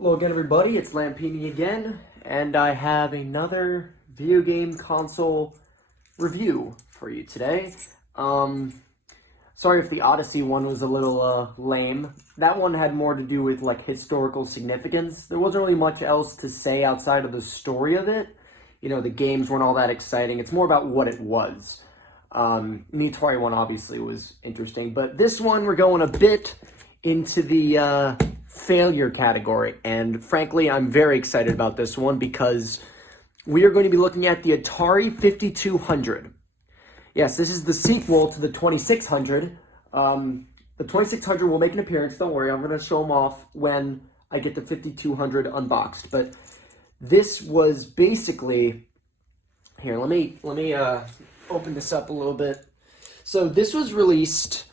Hello again, everybody. It's Lampini again, and I have another video game console review for you today. Sorry if the Odyssey one was a little lame. That one had more to do with like historical significance. There wasn't really much else to say outside of the story of it. You know, the games weren't all that exciting. It's more about what it was. The Atari one obviously was interesting, but this one we're going a bit into the failure category, and frankly I'm very excited about this one because we are going to be looking at the Atari 5200. Yes, this is the sequel to the 2600. The 2600 will make an appearance, don't worry, I'm going to show them off when I get the 5200 unboxed, but this was basically, here, let me open this up a little bit. So this was released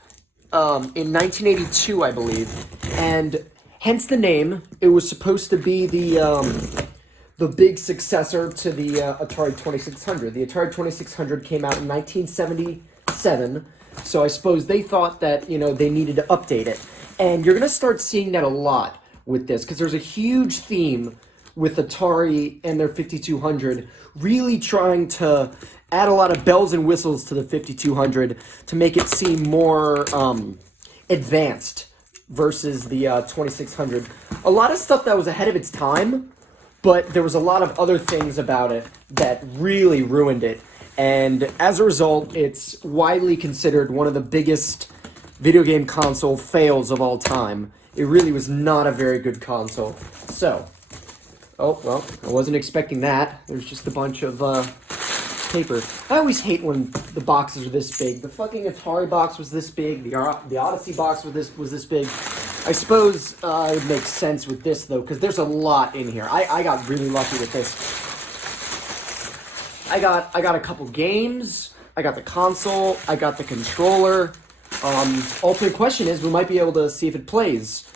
in 1982, I believe, and hence the name. It was supposed to be the big successor to the Atari 2600. The Atari 2600 came out in 1977, so I suppose they thought that, you know, they needed to update it. And you're going to start seeing that a lot with this, because there's a huge theme with Atari and their 5200, really trying to add a lot of bells and whistles to the 5200 to make it seem more advanced versus the 2600. A lot of stuff that was ahead of its time, but there was a lot of other things about it that really ruined it. And as a result, it's widely considered one of the biggest video game console fails of all time. It really was not a very good console. So, oh, well, I wasn't expecting that. There's just a bunch of paper. I always hate when the boxes are this big. The fucking Atari box was this big. The Odyssey box was this big. I suppose it makes sense with this, though, because there's a lot in here. I got really lucky with this. I got a couple games. I got the console. I got the controller. Ultimate question is, we might be able to see if it plays.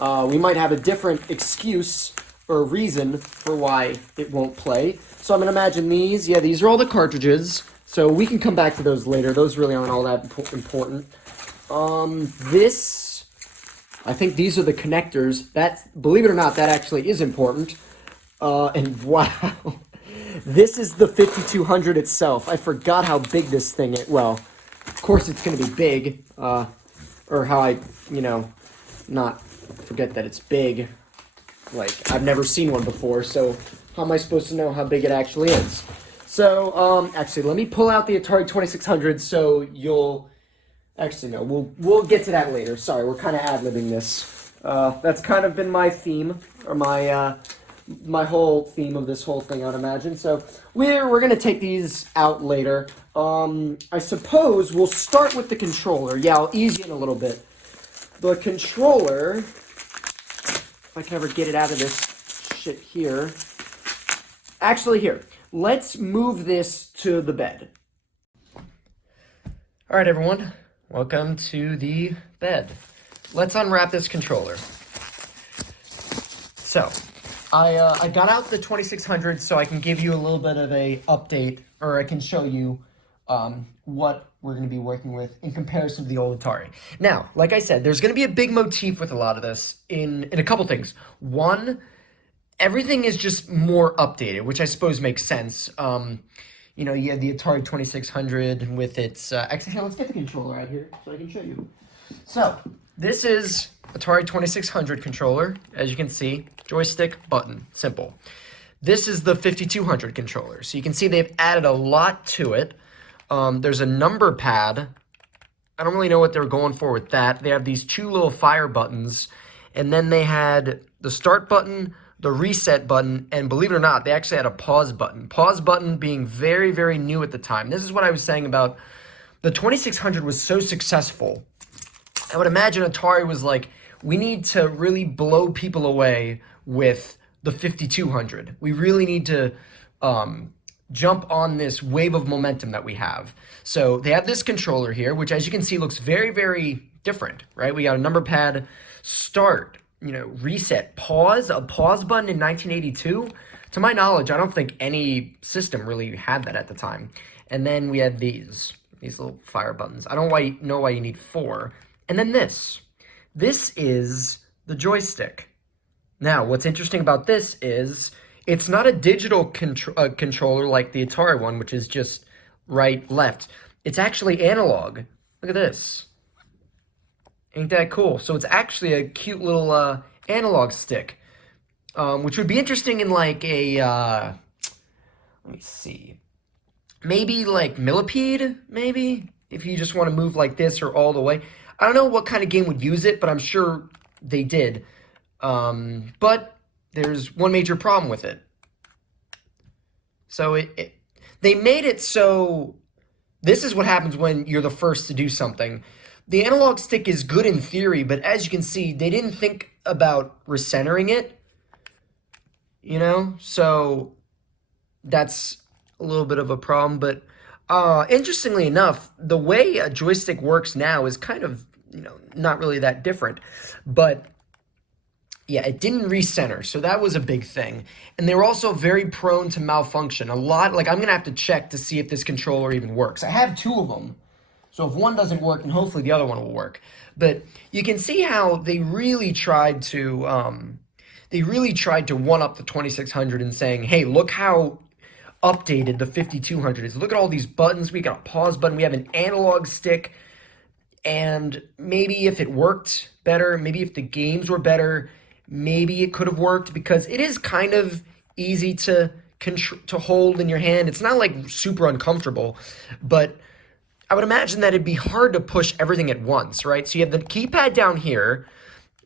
We might have a different excuse or reason for why it won't play. So I'm going to imagine these. Yeah, these are all the cartridges. So we can come back to those later. Those really aren't all that important. This, I think these are the connectors. That, believe it or not, that actually is important. And wow, this is the 5200 itself. I forgot how big this thing is. Well, of course it's going to be big. Or how I, not forget that it's big. Like, I've never seen one before, so how am I supposed to know how big it actually is? So, actually, let me pull out the Atari 2600 so you'll... Actually, no, we'll get to that later. Sorry, we're kind of ad-libbing this. That's kind of been my theme, or my whole theme of this whole thing, I'd imagine. So, we're going to take these out later. I suppose we'll start with the controller. Yeah, I'll ease you in a little bit. The controller... If I can ever get it out of this shit here. Actually, here. Let's move this to the bed. All right, everyone. Welcome to the bed. Let's unwrap this controller. So, I got out the 2600 so I can give you a little bit of a update, or I can show you what we're going to be working with in comparison to the old Atari. Now, like I said, there's going to be a big motif with a lot of this in a couple things. One, everything is just more updated, which I suppose makes sense. You had the Atari 2600 with its... actually, here, let's get the controller out here so I can show you. So, this is Atari 2600 controller. As you can see, joystick, button, simple. This is the 5200 controller. So you can see they've added a lot to it. There's a number pad. I don't really know what they're going for with that. They have these two little fire buttons, and then they had the start button, the reset button, and believe it or not, they actually had a pause button. Pause button being very, very new at the time. This is what I was saying about the 2600 was so successful. I would imagine Atari was like, we need to really blow people away with the 5200. We really need to jump on this wave of momentum that we have. So they have this controller here, which as you can see looks very, very different, right? We got a number pad, start, reset, pause, a pause button in 1982. To my knowledge, I don't think any system really had that at the time. And then we had these little fire buttons. I don't know why you need four. And then this. This is the joystick. Now, what's interesting about this is it's not a digital controller like the Atari one, which is just right, left. It's actually analog. Look at this. Ain't that cool? So it's actually a cute little analog stick, which would be interesting in like a, let me see, maybe like Millipede, maybe? If you just want to move like this or all the way. I don't know what kind of game would use it, but I'm sure they did. But there's one major problem with it. So they made it so this is what happens when you're the first to do something. The analog stick is good in theory, but as you can see, they didn't think about recentering it, you know? So that's a little bit of a problem, but interestingly enough, the way a joystick works now is kind of, not really that different. But yeah, it didn't recenter, so that was a big thing. And they were also very prone to malfunction. A lot, like I'm gonna have to check to see if this controller even works. I have two of them, so if one doesn't work, then hopefully the other one will work. But you can see how they really tried to one up the 2600 and saying, hey, look how updated the 5200 is. Look at all these buttons. We got a pause button. We have an analog stick. And maybe if it worked better, maybe if the games were better, maybe it could have worked, because it is kind of easy to hold in your hand. It's not like super uncomfortable, but I would imagine that it'd be hard to push everything at once, right? So you have the keypad down here,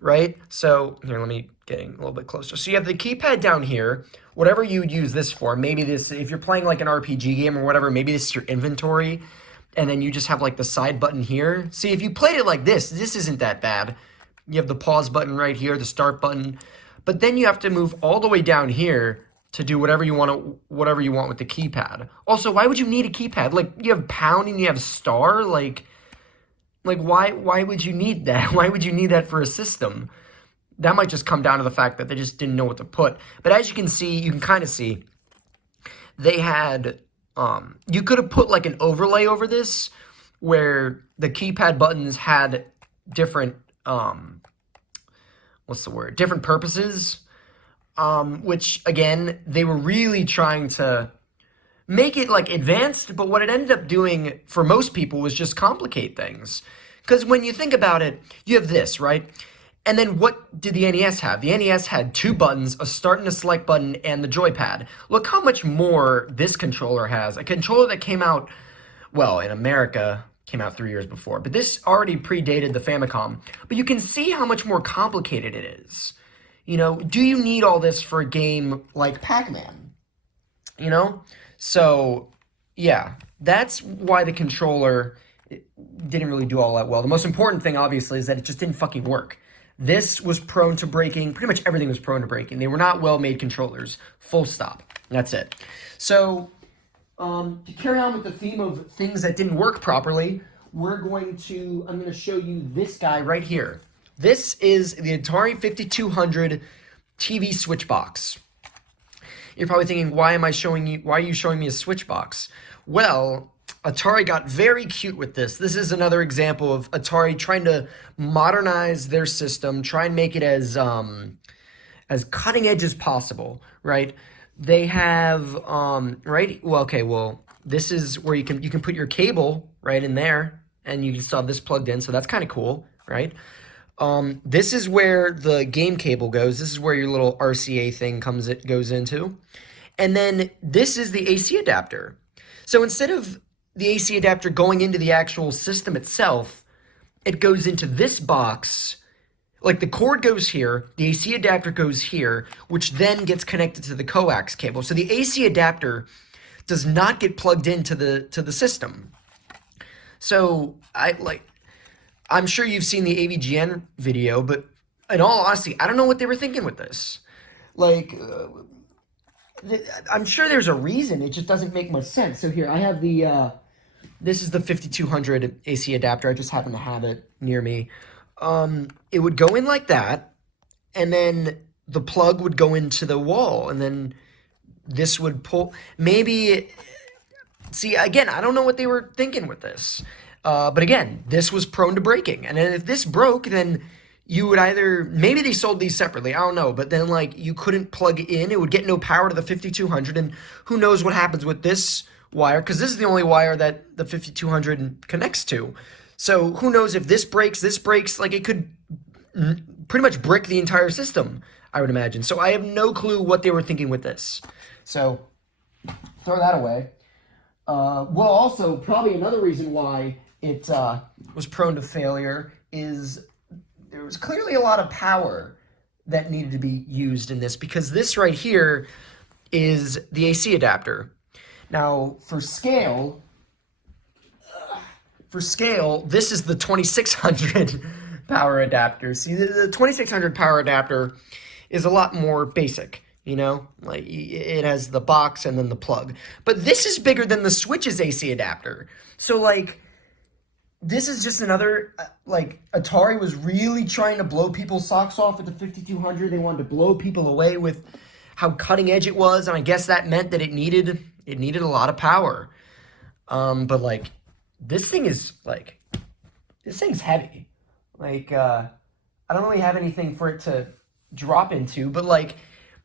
right? So here, let me get a little bit closer. So you have the keypad down here, whatever you'd use this for. Maybe this, if you're playing like an RPG game or whatever, maybe this is your inventory, and then you just have like the side button here. See, if you played it like this isn't that bad. You have the pause button right here, the start button, but then you have to move all the way down here to do whatever you want with the keypad. Also, why would you need a keypad? Like, you have pound and you have star, like why would you need that? Why would you need that for a system? That might just come down to the fact that they just didn't know what to put. But as you can see, you can kind of see they had you could have put like an overlay over this where the keypad buttons had different different purposes, which again, they were really trying to make it like advanced, but what it ended up doing for most people was just complicate things. Because when you think about it, you have this, right? And then what did the NES have? The NES had two buttons, a start and a select button, and the joypad. Look how much more this controller has. A controller that came out, well, in America, came out 3 years before, but this already predated the Famicom. But you can see how much more complicated it is. Do you need all this for a game like Pac-Man? So, yeah, that's why the controller didn't really do all that well. The most important thing, obviously, is that it just didn't fucking work. This was prone to breaking. Pretty much everything was prone to breaking. They were not well-made controllers. Full stop. That's it. So, to carry on with the theme of things that didn't work properly, I'm going to show you this guy right here. This is the Atari 5200 TV switch box. You're probably thinking, why are you showing me a switch box? Well, Atari got very cute with this. This is another example of Atari trying to modernize their system, try and make it as cutting edge as possible, right? They have right. Well, this is where you can put your cable right in there, and you can still have this plugged in. So that's kind of cool, right? This is where the game cable goes. This is where your little RCA thing goes into, and then this is the AC adapter. So instead of the AC adapter going into the actual system itself, it goes into this box. Like the cord goes here, the AC adapter goes here, which then gets connected to the coax cable. So the AC adapter does not get plugged into the system. So I'm sure you've seen the AVGN video, but in all honesty, I don't know what they were thinking with this. I'm sure there's a reason. It just doesn't make much sense. So here I have this is the 5200 AC adapter. I just happen to have it near me. It would go in like that, and then the plug would go into the wall, and then this would pull. See, again, I don't know what they were thinking with this. But again, this was prone to breaking. And then if this broke, then you would either, maybe they sold these separately, I don't know, but then like you couldn't plug in, it would get no power to the 5200, and who knows what happens with this wire, because this is the only wire that the 5200 connects to. So who knows if this breaks, like it could pretty much brick the entire system, I would imagine. So I have no clue what they were thinking with this. So throw that away. Well, also, probably another reason why it was prone to failure is there was clearly a lot of power that needed to be used in this, because this right here is the AC adapter. Now, for scale, this is the 2600 power adapter. See, the 2600 power adapter is a lot more basic, you know? Like, it has the box and then the plug. But this is bigger than the Switch's AC adapter. So, like, this is just another, like, Atari was really trying to blow people's socks off with the 5200. They wanted to blow people away with how cutting edge it was, and I guess that meant that it needed a lot of power. But, like, this thing's heavy. Like, I don't really have anything for it to drop into, but, like,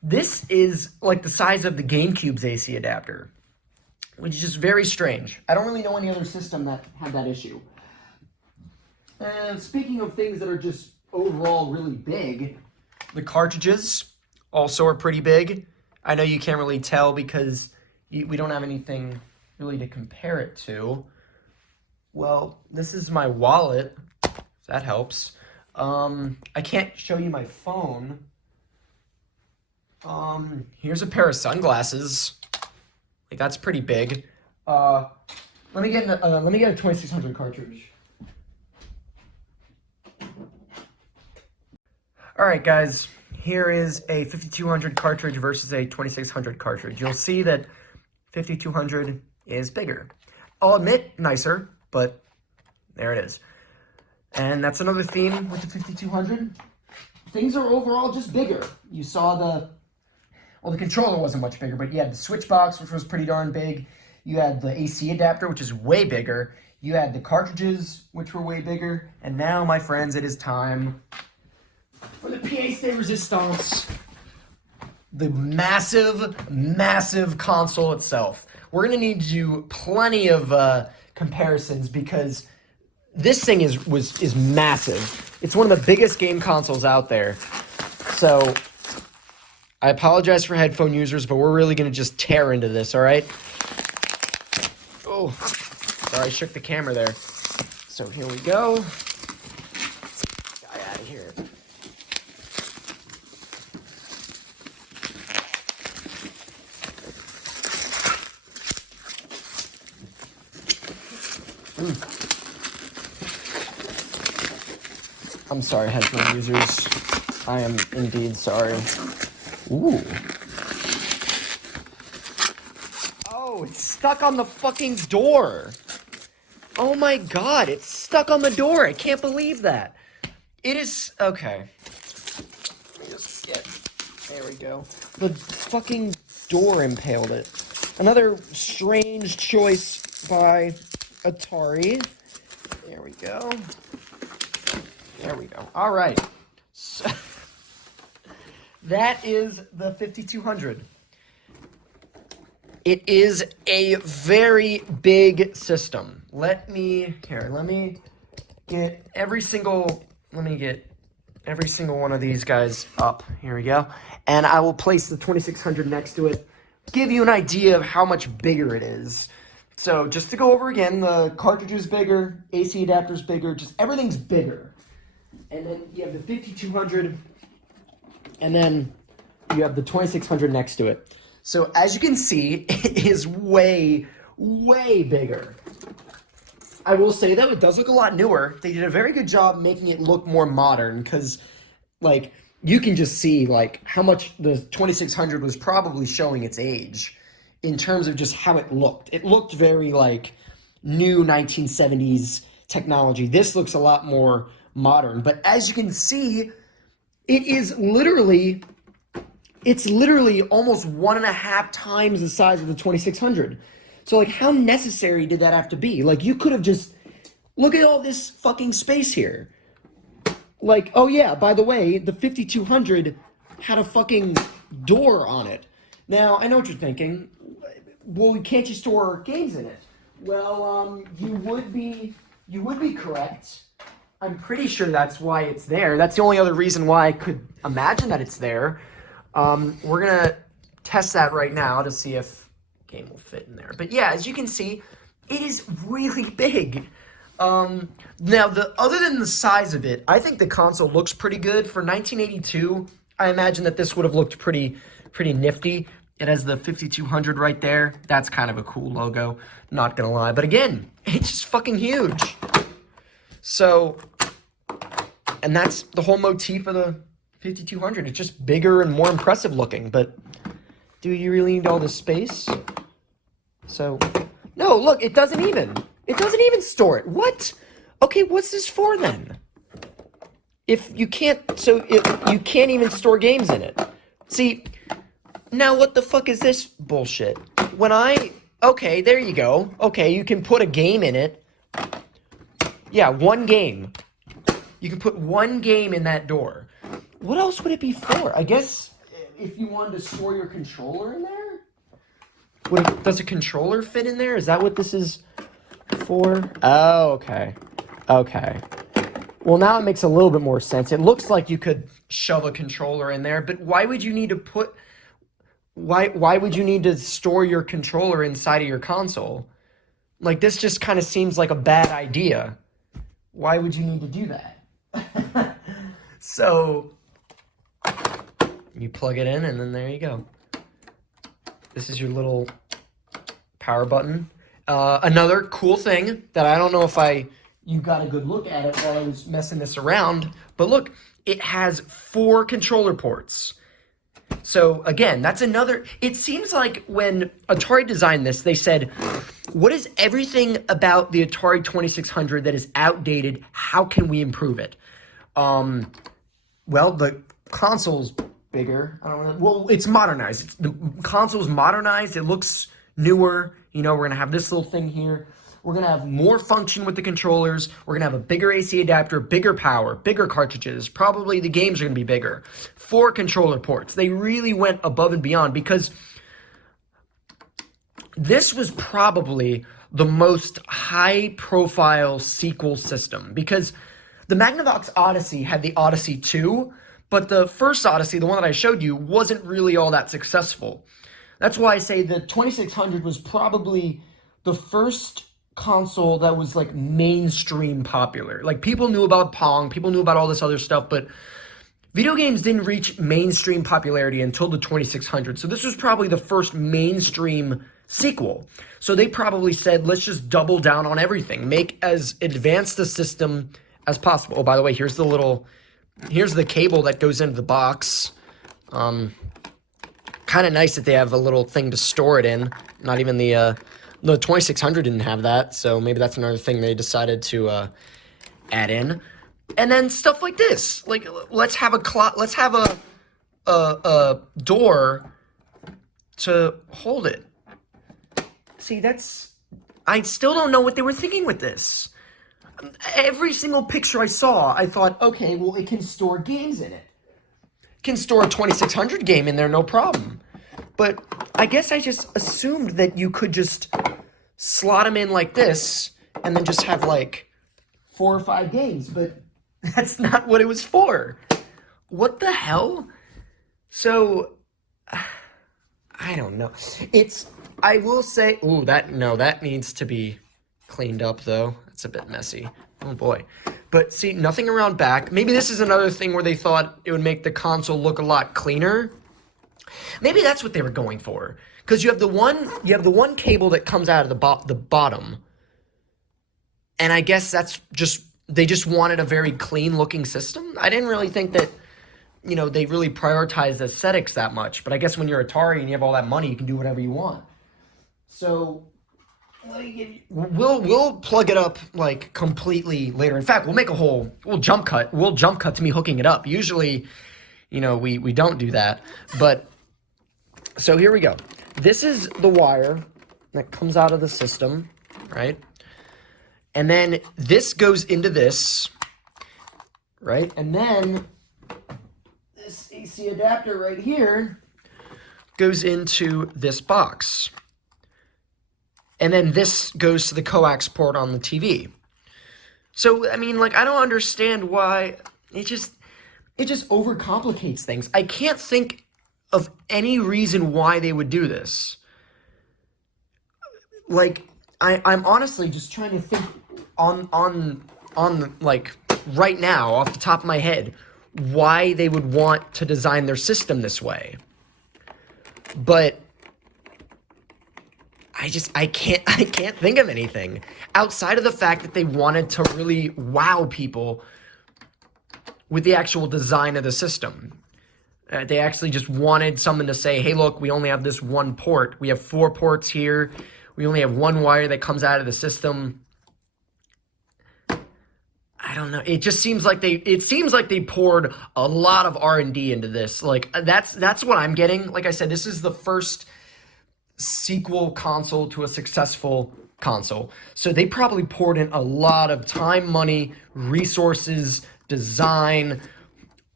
this is, like, the size of the GameCube's AC adapter, which is just very strange. I don't really know any other system that had that issue. And speaking of things that are just overall really big, the cartridges also are pretty big. I know you can't really tell because we don't have anything really to compare it to. Well, this is my wallet. That helps. I can't show you my phone. Here's a pair of sunglasses. Like, that's pretty big. Let me get a 2600 cartridge. All right, guys. Here is a 5200 cartridge versus a 2600 cartridge. You'll see that 5200 is bigger. I'll admit, nicer, but there it is. And that's another theme with the 5200. Things are overall just bigger. You saw the controller wasn't much bigger, but you had the switch box, which was pretty darn big. You had the AC adapter, which is way bigger. You had the cartridges, which were way bigger. And now, my friends, it is time for the pièce de résistance. The massive console itself. We're going to need to do plenty of comparisons because this thing is massive. It's one of the biggest game consoles out there. So I apologize for headphone users, but we're really going to just tear into this, all right? Oh, sorry, I shook the camera there. So here we go. Guy out of here. I'm sorry, headphone users. I am indeed sorry. Ooh. Oh, it's stuck on the fucking door. Oh my god, it's stuck on the door. I can't believe that. It is... Okay. Let me just get... There we go. The fucking door impaled it. Another strange choice by Atari. There we go. There we go. All right. So, that is the 5200. It is a very big system. Let me get every single one of these guys up. Here we go. And I will place the 2600 next to it. Give you an idea of how much bigger it is. So just to go over again, the cartridge is bigger, AC adapter's bigger, just everything's bigger. And then you have the 5200, and then you have the 2600 next to it. So as you can see, it is way bigger. I will say, though, it does look a lot newer. They did a very good job making it look more modern, because, like, you can just see, like, how much the 2600 was probably showing its age in terms of just how it looked. It looked very, like, new 1970s technology. This looks a lot more modern, but as you can see, it's literally almost 1.5 times the size of the 2600. So, like, how necessary did that have to be? Like, you could have just, look at all this fucking space here. Like, oh yeah, by the way, the 5200 had a fucking door on it. Now, I know what you're thinking. Well, can't you store games in it? Well, you would be correct. I'm pretty sure that's why it's there. That's the only other reason why I could imagine that it's there. We're gonna test that right now to see if game will fit in there. But yeah, as you can see, it is really big. Now, other than the size of it, I think the console looks pretty good. For 1982, I imagine that this would have looked pretty nifty. It has the 5200 right there. That's kind of a cool logo, not gonna lie. But again, it's just fucking huge. So, and that's the whole motif of the 5200. It's just bigger and more impressive looking. But do you really need all this space? So, no, look, it doesn't even store it. What? Okay, what's this for then? If you can't, you can't even store games in it. See, now what the fuck is this bullshit? Okay, there you go. Okay, you can put a game in it. Yeah, one game. You can put one game in that door. What else would it be for? I guess if you wanted to store your controller in there? Does a controller fit in there? Is that what this is for? Oh, okay. Okay. Well, now it makes a little bit more sense. It looks like you could shove a controller in there, but why would you need to why would you need to store your controller inside of your console? Like, this just kind of seems like a bad idea. Why would you need to do that? So, you plug it in, and then there you go. This is your little power button. Another cool thing that I don't know if you got a good look at it while I was messing this around, but look, it has 4 controller ports. So again, that's another, it seems like when Atari designed this, they said, what is everything about the Atari 2600 that is outdated? How can we improve it? Well, the console's bigger. I don't know. Well, it's modernized. The console's modernized. It looks newer. You know, we're going to have this little thing here. We're going to have more function with the controllers. We're going to have a bigger AC adapter, bigger power, bigger cartridges. Probably the games are going to be bigger. 4 controller ports. They really went above and beyond because this was probably the most high-profile sequel system because the Magnavox Odyssey had the Odyssey 2, but the first Odyssey, the one that I showed you, wasn't really all that successful. That's why I say the 2600 was probably the first console that was like mainstream popular. Like, people knew about Pong, people knew about all this other stuff, but video games didn't reach mainstream popularity until the 2600. So this was probably the first mainstream sequel. So they probably said, let's just double down on everything, make as advanced a system as possible. Oh, by the way, here's the cable that goes into the box. Kind of nice that they have a little thing to store it in. Not even the 2600 didn't have that, so maybe that's another thing they decided to add in. And then stuff like this, like let's have a door to hold it. See, I still don't know what they were thinking with this. Every single picture I saw, I thought, okay, well, it can store games in it. It can store a 2600 game in there, no problem. But I guess I just assumed that you could just slot them in like this and then just have like 4 or 5 games, but that's not what it was for. What the hell? So, I don't know. I will say, that needs to be cleaned up though. It's a bit messy. Oh boy. But see, nothing around back. Maybe this is another thing where they thought it would make the console look a lot cleaner. Maybe that's what they were going for. Because you have the one cable that comes out of the bottom. And I guess they just wanted a very clean looking system. I didn't really think that, they really prioritized aesthetics that much. But I guess when you're Atari and you have all that money, you can do whatever you want. So we'll plug it up like completely later. In fact, we'll jump cut to me hooking it up. Usually, we don't do that. But so here we go. This is the wire that comes out of the system, right? And then this goes into this right? And then this AC adapter right here goes into this box. And then this goes to the coax port on the TV. So, I mean, like, I don't understand why it just overcomplicates things. I can't think of any reason why they would do this. Like, I'm honestly just trying to think on like right now off the top of my head why they would want to design their system this way. But I can't think of anything outside of the fact that they wanted to really wow people with the actual design of the system. They actually just wanted someone to say, hey, look, we only have this one port. We have 4 ports here. We only have one wire that comes out of the system. I don't know. It just seems like they poured a lot of R&D into this. Like, that's what I'm getting. Like I said, this is the first sequel console to a successful console. So they probably poured in a lot of time, money, resources, design,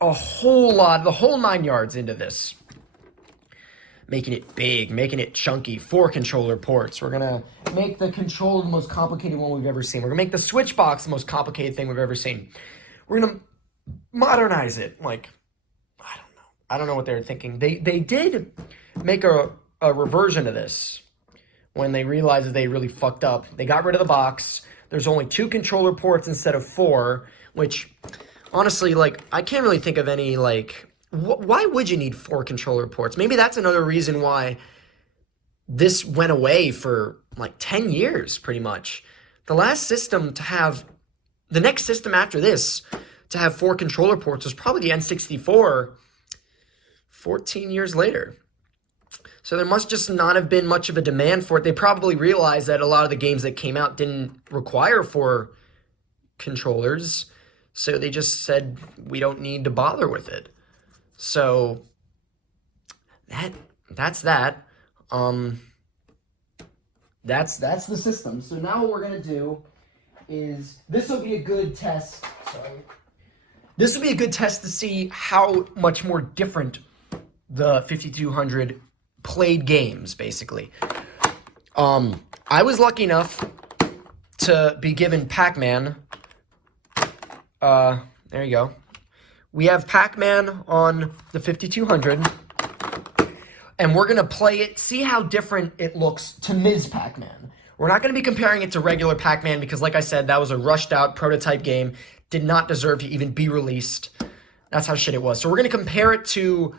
a whole lot, the whole 9 yards into this. Making it big, making it chunky, 4 controller ports. We're gonna make the controller the most complicated one we've ever seen. We're gonna make the Switch box the most complicated thing we've ever seen. We're gonna modernize it. Like, I don't know what they were thinking. They did make a reversion of this when they realized that they really fucked up. They got rid of the box. There's only 2 controller ports instead of 4, which honestly, like, I can't really think of any, like, why would you need 4 controller ports? Maybe that's another reason why this went away for like 10 years, pretty much. The last system to have, the next system after this to have 4 controller ports was probably the N64 14 years later. So there must just not have been much of a demand for it. They probably realized that a lot of the games that came out didn't require 4 controllers. So they just said, we don't need to bother with it. So that's that. That's the system. So now what we're gonna do is this will be a good test. Sorry. This will be a good test to see how much more different the 5200 played games, basically. I was lucky enough to be given Pac-Man. There you go. We have Pac-Man on the 5200, and we're going to play it, see how different it looks to Ms. Pac-Man. We're not going to be comparing it to regular Pac-Man because, like I said, that was a rushed-out prototype game, did not deserve to even be released. That's how shit it was. So we're going to compare it to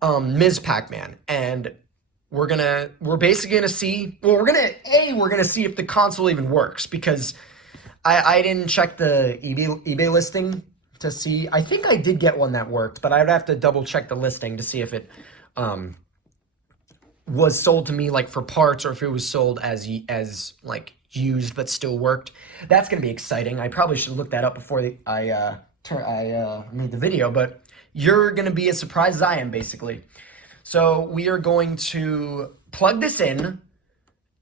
Ms. Pac-Man, and we're basically going to see, well, we're going to see if the console even works, because I didn't check the eBay listing to see. I think I did get one that worked, but I'd have to double check the listing to see if it was sold to me like for parts or if it was sold as like used but still worked. That's gonna be exciting. I probably should look that up before I made the video, but you're gonna be as surprised as I am, basically. So we are going to plug this in,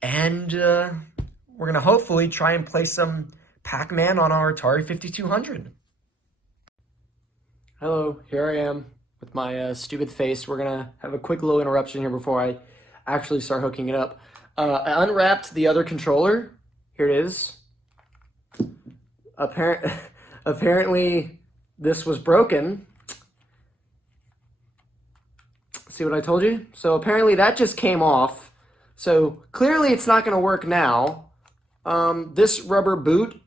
and we're gonna hopefully try and play some Pac-Man on our Atari 5200. Hello, here I am with my stupid face. We're gonna have a quick little interruption here before I actually start hooking it up. I unwrapped the other controller. Here it is. Apparently, this was broken. See what I told you? So apparently that just came off. So clearly it's not gonna work now. This rubber boot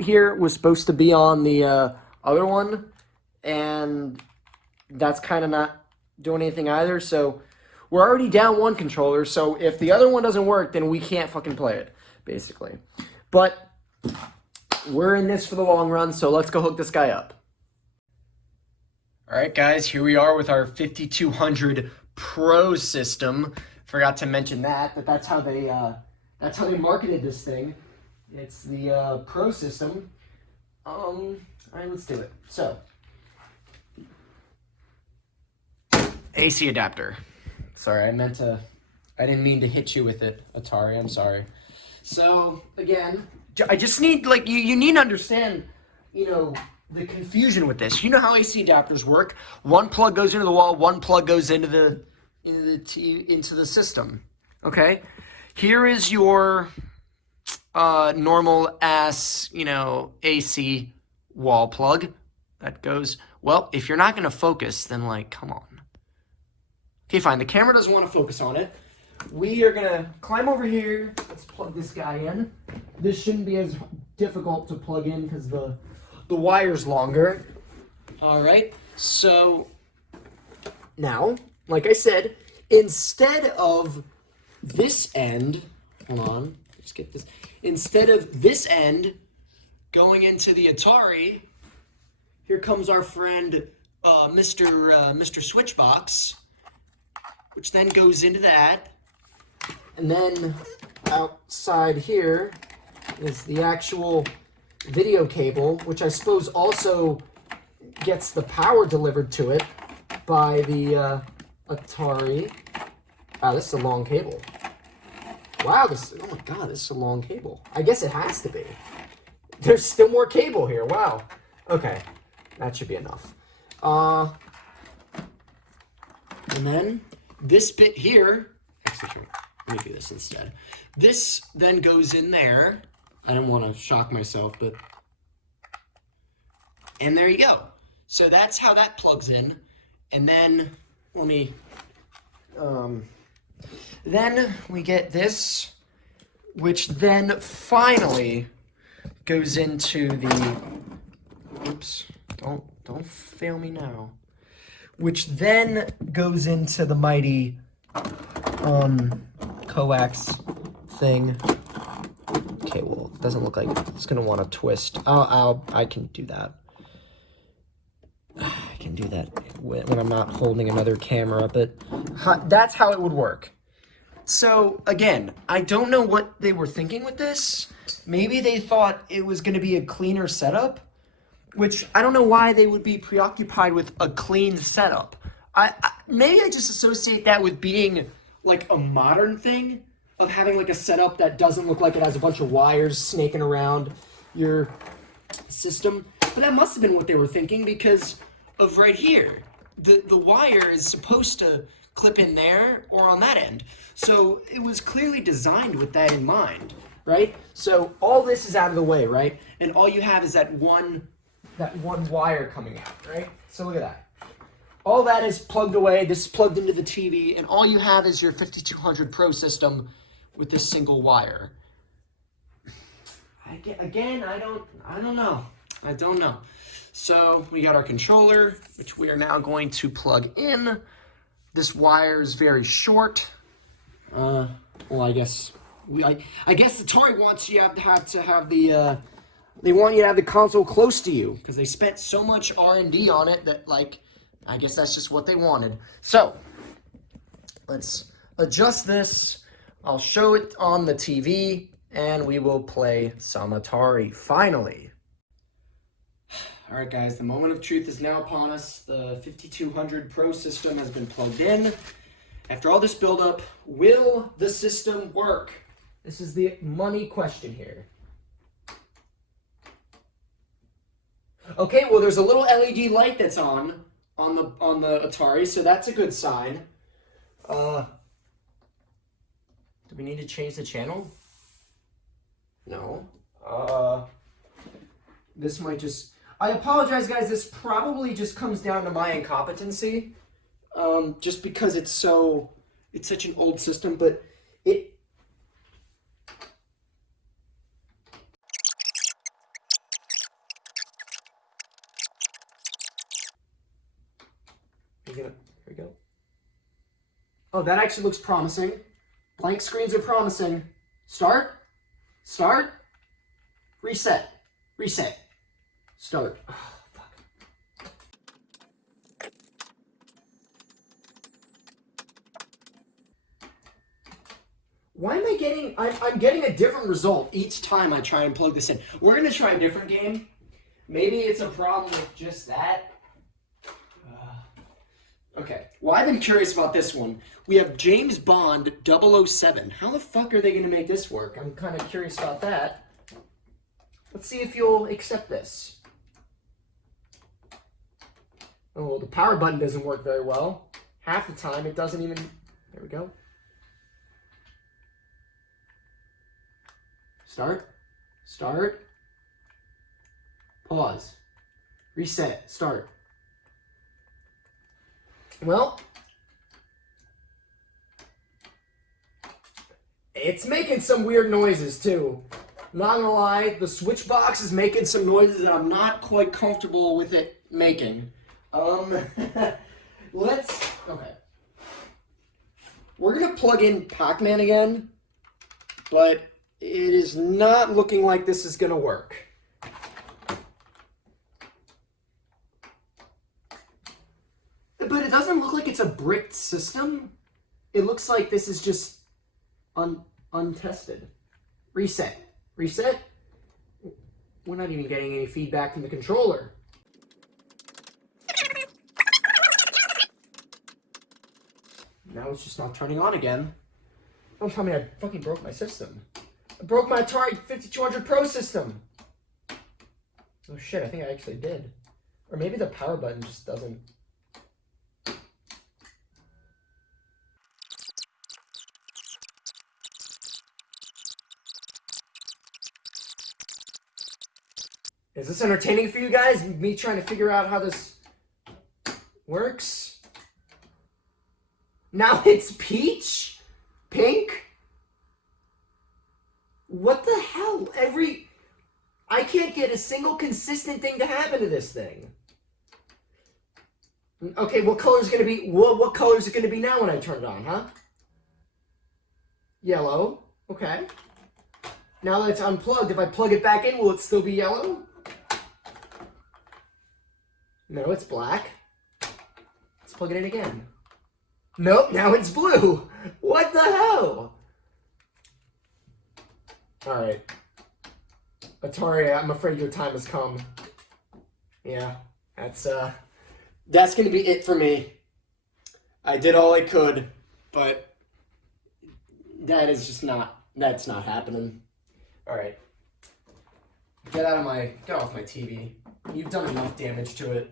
here was supposed to be on the other one, and that's kind of not doing anything either. So we're already down 1 controller. So if the other one doesn't work, then we can't fucking play it, basically. But we're in this for the long run, so let's go hook this guy up. All right, guys, here we are with our 5200 Pro system. Forgot to mention that's how they marketed this thing. It's the Pro system. All right, let's do it. So, AC adapter. Sorry, I didn't mean to hit you with it, Atari. I'm sorry. So, again, I just need, like, you need to understand, the confusion with this. You know how AC adapters work. One plug goes into the wall, one plug goes into the system. Okay? Here is your normal ass, AC wall plug that goes. Well, if you're not going to focus, then like, come on. Okay, fine. The camera doesn't want to focus on it. We are going to climb over here. Let's plug this guy in. This shouldn't be as difficult to plug in because the wire's longer. All right. So now, like I said, instead of this end, hold on, let's get this. Instead of this end going into the Atari, here comes our friend Mr. Switchbox, which then goes into that. And then outside here is the actual video cable, which I suppose also gets the power delivered to it by the Atari. Wow, this is a long cable. Wow, oh my god, this is a long cable. I guess it has to be. There's still more cable here, wow. Okay, that should be enough. And then this bit here, actually, let me do this instead. This then goes in there. I don't want to shock myself, but... And there you go. So that's how that plugs in. And then, let me... Then we get this, which then finally goes into the... Oops, don't fail me now. Which then goes into the mighty coax thing. Okay, well, it doesn't look like it's gonna want to twist. I can do that. I can do that when I'm not holding another camera up it. That's how it would work. So, again, I don't know what they were thinking with this. Maybe they thought it was going to be a cleaner setup, which I don't know why they would be preoccupied with a clean setup. Maybe I just associate that with being like a modern thing, of having like a setup that doesn't look like it has a bunch of wires snaking around your system. But that must have been what they were thinking because of right here. The wire is supposed to clip in there or on that end. So it was clearly designed with that in mind, right? So all this is out of the way, right? And all you have is that one wire coming out, right? So look at that. All that is plugged away. This is plugged into the TV, and all you have is your 5200 Pro system with this single wire. Again, I don't know. I don't know. So we got our controller, which we are now going to plug in. This wire is very short. Well, I guess Atari wants you to have the they want you to have the console close to you because they spent so much R&D on it that like I guess that's just what they wanted. So let's adjust this. I'll show it on the TV, and we will play some Atari, finally. All right, guys, the moment of truth is now upon us. The 5200 Pro system has been plugged in. After all this buildup, will the system work? This is the money question here. Okay, well, there's a little LED light that's on the Atari, so that's a good sign. Do we need to change the channel? No. This might just... I apologize, guys. This probably just comes down to my incompetency. Just because it's such an old system, but it... Here we go. Oh, that actually looks promising. Blank screens are promising. Start. Start. Reset. Reset. Start. Oh, fuck. Why am I getting... I'm getting a different result each time I try and plug this in. We're going to try a different game. Maybe it's a problem with just that. Okay, well, I've been curious about this one. We have James Bond 007. How the fuck are they going to make this work? I'm kind of curious about that. Let's see if you'll accept this. Oh, the power button doesn't work very well. Half the time it doesn't even... There we go. Start. Start. Pause. Reset. Start. Well, it's making some weird noises too. Not gonna lie, the switch box is making some noises that I'm not quite comfortable with it making. Okay. We're gonna plug in Pac-Man again, but it is not looking like this is gonna work. But it doesn't look like it's a bricked system. It looks like this is just untested. Reset. Reset. We're not even getting any feedback from the controller. Now it's just not turning on again. Don't tell me I fucking broke my system. I broke my Atari 5200 Pro system. Oh shit, I think I actually did. Or maybe the power button just doesn't... Is this entertaining for you guys? Me trying to figure out how this works? Now it's peach? Pink? What the hell? I can't get a single consistent thing to happen to this thing. Okay, what color is gonna be, what color is it gonna be now when I turn it on, huh? Yellow, okay. Now that it's unplugged, if I plug it back in, will it still be yellow? No, it's black. Let's plug it in again. Nope, now it's blue. What the hell? Alright. Atari, I'm afraid your time has come. Yeah, that's gonna be it for me. I did all I could, but that's not happening. Alright. Get off my TV. You've done enough damage to it.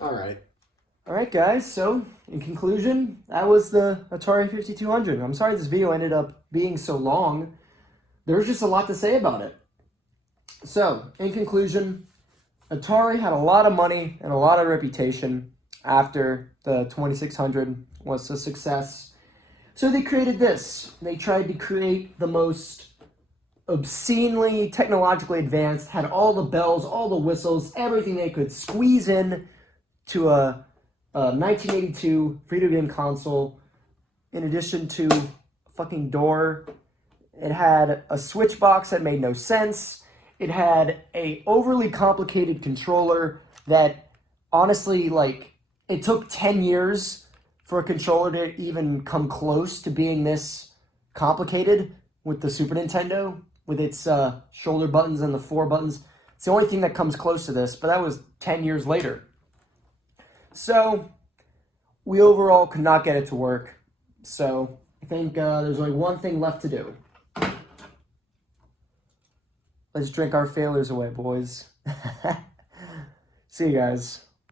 Alright guys, so in conclusion, that was the Atari 5200. I'm sorry this video ended up being so long. There's just a lot to say about it. So, in conclusion, Atari had a lot of money and a lot of reputation after the 2600 was a success. So they created this. They tried to create the most obscenely technologically advanced, had all the bells, all the whistles, everything they could squeeze in to a 1982 video game console. In addition to a fucking door, it had a switch box that made no sense. It had a overly complicated controller that honestly, like, it took 10 years for a controller to even come close to being this complicated with the Super Nintendo, with its shoulder buttons and the 4 buttons. It's the only thing that comes close to this, but that was 10 years later. So, we overall could not get it to work. So, I think there's only one thing left to do. Let's drink our failures away, boys. See you guys.